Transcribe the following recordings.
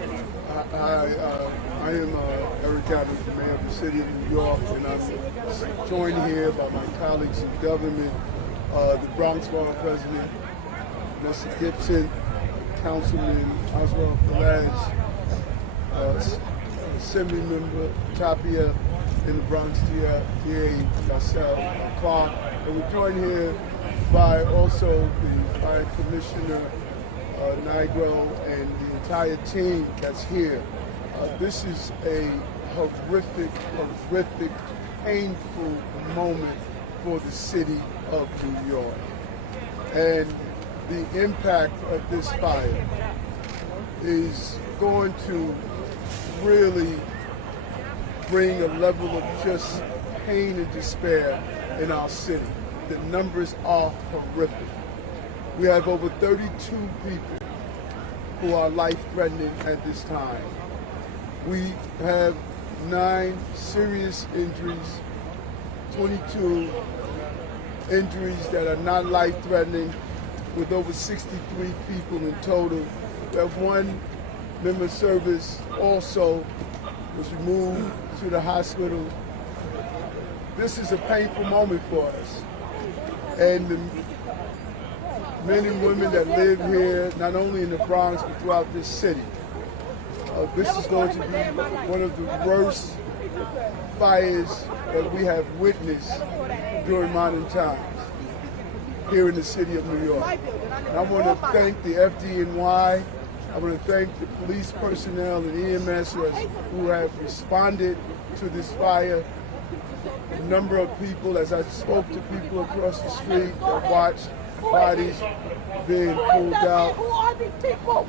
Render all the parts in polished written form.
city? I am Eric Adams, the mayor of the city of New York, and I'm joined here by my colleagues in government, the Bronx borough president, Mr. Gibson, Councilman Oswald Velez, Assembly Member Tapia in the Bronx, DA myself, Clark, and we're joined here by also the Fire Commissioner Nigro and the entire team that's here. This is a horrific, painful moment for the city of New York. And the impact of this fire is going to really bring a level of just pain and despair in our city. The numbers are horrific. We have over 32 people who are life-threatening at this time. We have 9 serious injuries, 22 injuries that are not life-threatening, with over 63 people in total. We have 1 member of service also was removed to the hospital. This is a painful moment for us. And the men and women that live here, not only in the Bronx, but throughout this city. This is going to be one of the worst fires that we have witnessed during modern times here in the city of New York. And I want to thank the FDNY. I want to thank the police personnel and EMS who have responded to this fire. A number of people, as I spoke to people across the street that watched bodies being pulled out.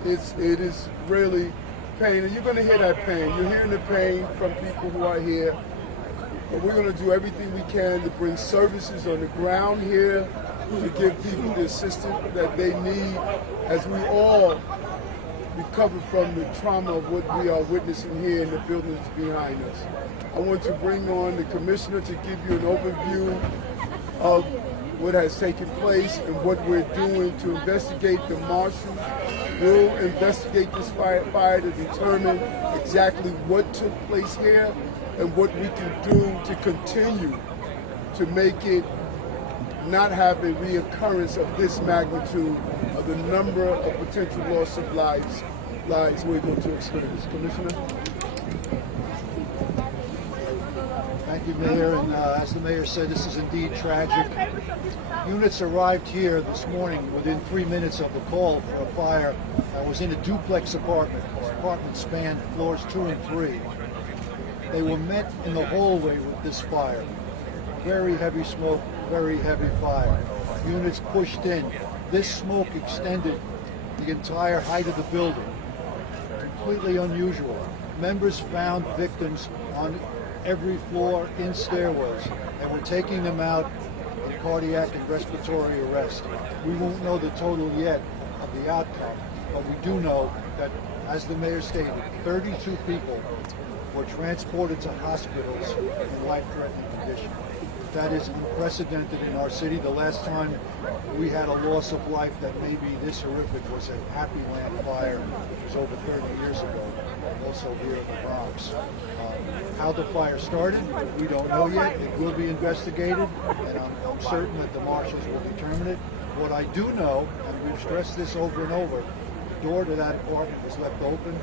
It is really pain, and you're going to hear that pain. You're hearing the pain from people who are here. But we're going to do everything we can to bring services on the ground here to give people the assistance that they need as we all recover from the trauma of what we are witnessing here in the buildings behind us. I want to bring on the commissioner to give you an overview of what has taken place and what we're doing to investigate. The marshals will investigate this fire to determine exactly what took place here and what we can do to continue to make it not have a reoccurrence of this magnitude of the number of potential loss of lives we're going to experience. Commissioner? Thank you, Mayor. And as the Mayor said, this is indeed tragic. Units arrived here this morning within 3 minutes of the call for a fire that was in a duplex apartment. The apartment spanned floors 2 and 3. They were met in the hallway with this fire. Very heavy smoke, very heavy fire. Units pushed in. This smoke extended the entire height of the building. Completely unusual. Members found victims on every floor in stairwells, and we're taking them out in cardiac and respiratory arrest. We won't know the total yet of the outcome, but we do know that, as the mayor stated, 32 people were transported to hospitals in life-threatening condition. That is unprecedented in our city. The last time we had a loss of life that may be this horrific was at Happy Land Fire, which was over 30 years ago, also here in the Bronx. How the fire started, we don't know yet. It will be investigated, and I'm certain that the marshals will determine it. What I do know, and we've stressed this over and over, the door to that apartment was left open,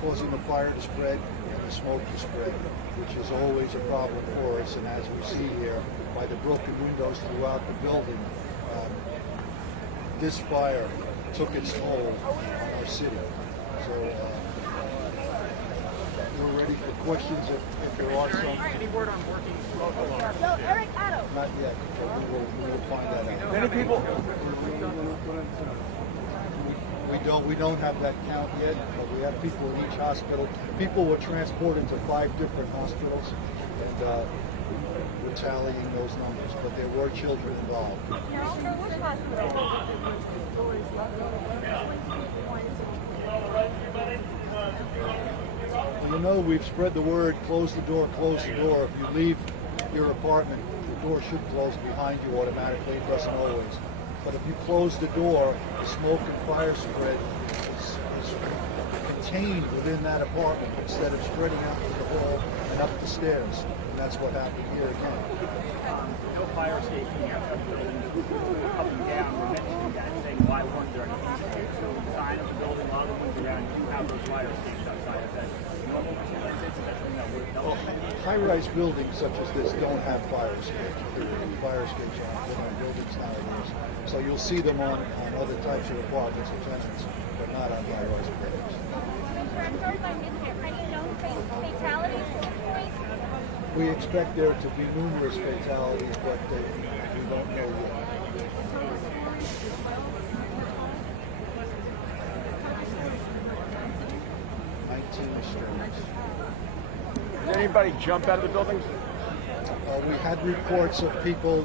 causing the fire to spread and the smoke to spread, which is always a problem for us. And as we see here, by the broken windows throughout the building, this fire took its toll on our city. So we're ready for questions if there are some. Any word on working smoke alarm? Not yet, but we will find that out. Many people. We don't have that count yet, but we have people in each hospital. People were transported to 5 different hospitals, and we're tallying those numbers, but there were children involved. Well, you know, we've spread the word, close the door, close the door. If you leave your apartment, the door should close behind you automatically. It doesn't always. But if you close the door, the smoke and fire spread is contained within that apartment instead of spreading out to the hall and up the stairs. And that's what happened here again. No fire escape in the outside building. Coming down, we're mentioning that, saying why weren't there any escapes? So the design of the building, a lot of the ones around do have those fire escapes outside. Is that normal to this? Is that something that we're High-rise buildings such as this don't have fire escapes. Fire escapes aren't put on buildings nowadays. So you'll see them on other types of apartments or tenements, but not on high-rise buildings. I'm sorry if I missed it. Any known fatalities at this point? We expect there to be numerous fatalities, but we don't know yet. Did anybody jump out of the buildings? We had reports of people,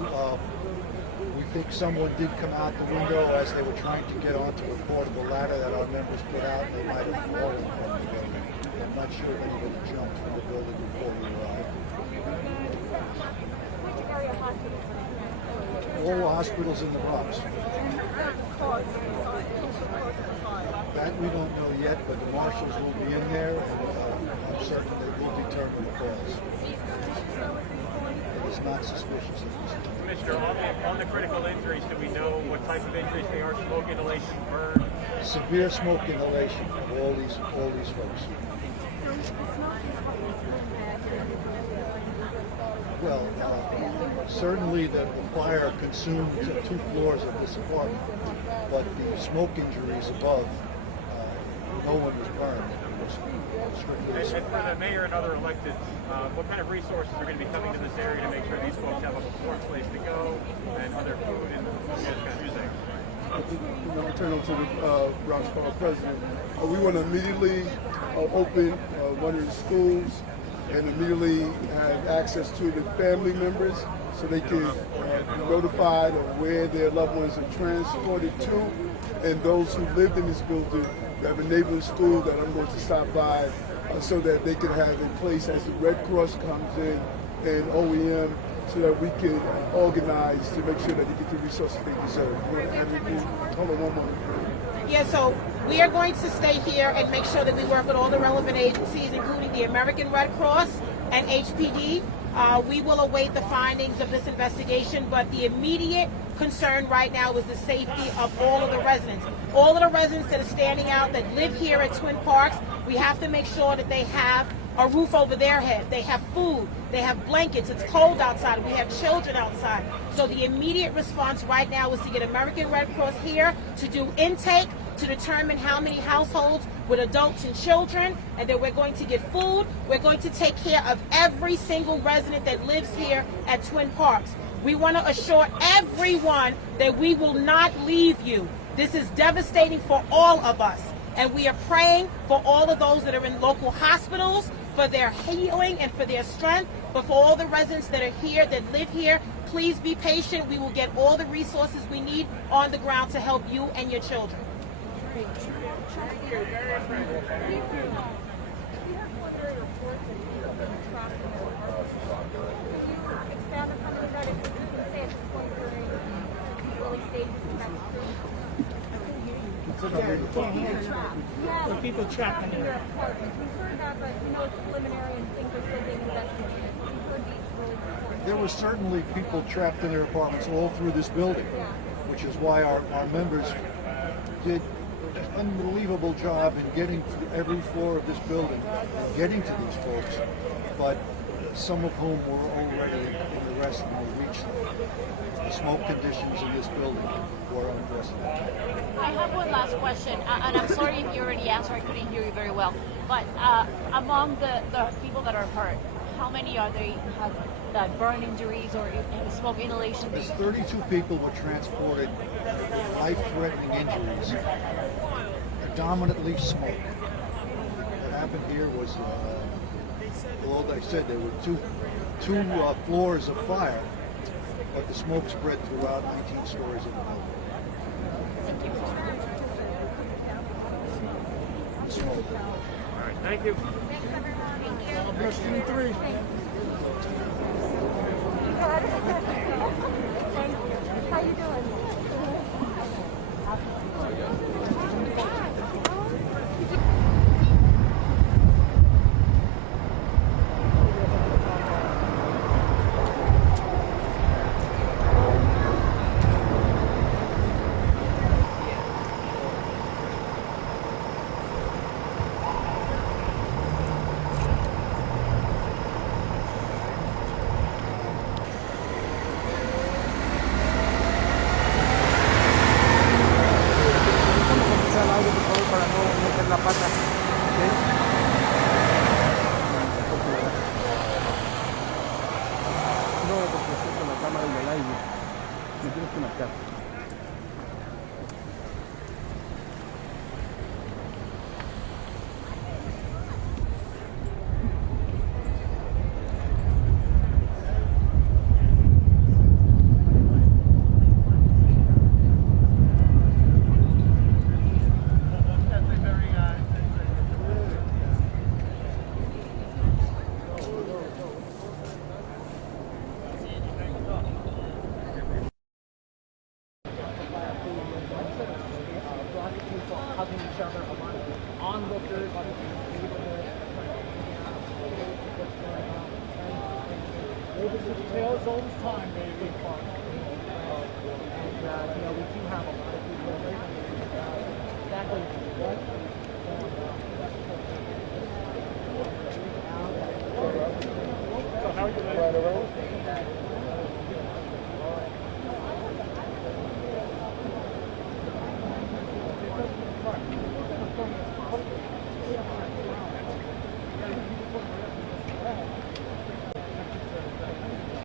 we think someone did come out the window as they were trying to get onto a portable ladder that our members put out, and they might have fallen from the building. I'm not sure if anybody jumped from the building before we arrived. Which area hospitals? All the hospitals in the Bronx. That we don't know yet, but the marshals will be in there, and I'm certain they will determine the cause. It is not suspicious at this time. Commissioner, on the critical injuries, do we know what type of injuries they are? Smoke inhalation, burn? Severe smoke inhalation of all these folks. Well, certainly the fire consumed 2 floors of this apartment, but the smoke injuries above, no one was burned. It was strictly And for the mayor and other electeds, what kind of resources are going to be coming to this area to make sure these folks have a warm place to go and other food and kind of music? I turn over to the Bronx Borough President. We want to immediately open one of the schools and immediately have access to the family members so they can be notified of where their loved ones are transported to, and those who lived in this building. We have a neighboring school that I'm going to stop by so that they can have in place as the Red Cross comes in and OEM, so that we can organize to make sure that they get the resources they deserve. Hold on one moment. Yeah, so we are going to stay here and make sure that we work with all the relevant agencies, including the American Red Cross and HPD. We will await the findings of this investigation, but the immediate concern right now is the safety of all of the residents. All of the residents that are standing out that live here at Twin Parks, we have to make sure that they have a roof over their head. They have food. They have blankets. It's cold outside. We have children outside. So the immediate response right now is to get American Red Cross here to do intake, to determine how many households with adults and children, and then we're going to get food. We're going to take care of every single resident that lives here at Twin Parks. We want to assure everyone that we will not leave you. This is devastating for all of us. And we are praying for all of those that are in local hospitals, for their healing and for their strength. But for all the residents that are here, that live here, please be patient. We will get all the resources we need on the ground to help you and your children. People trapped in there. There were certainly people trapped in their apartments all through this building, which is why our members did an unbelievable job in getting to every floor of this building and getting to these folks, but some of whom were already in the rest and will reach them. The smoke conditions in this building were unprecedented. I have one last question, and I'm sorry if you already answered, I couldn't hear you very well. But among the people that are hurt, how many are they have burn injuries or smoke inhalation? There's 32 people were transported with life-threatening injuries, predominantly smoke. What happened here was, well, like I said, there were two floors of fire, but the smoke spread throughout 19 stories of the building. Smoke. All right, thank you. Bless you, 3. How you doing? la pata. ¿Sí? No, porque estoy con la cámara y el aire. Me tienes que marcar. Hugging each other, a lot of onlookers, tales all this time, baby. And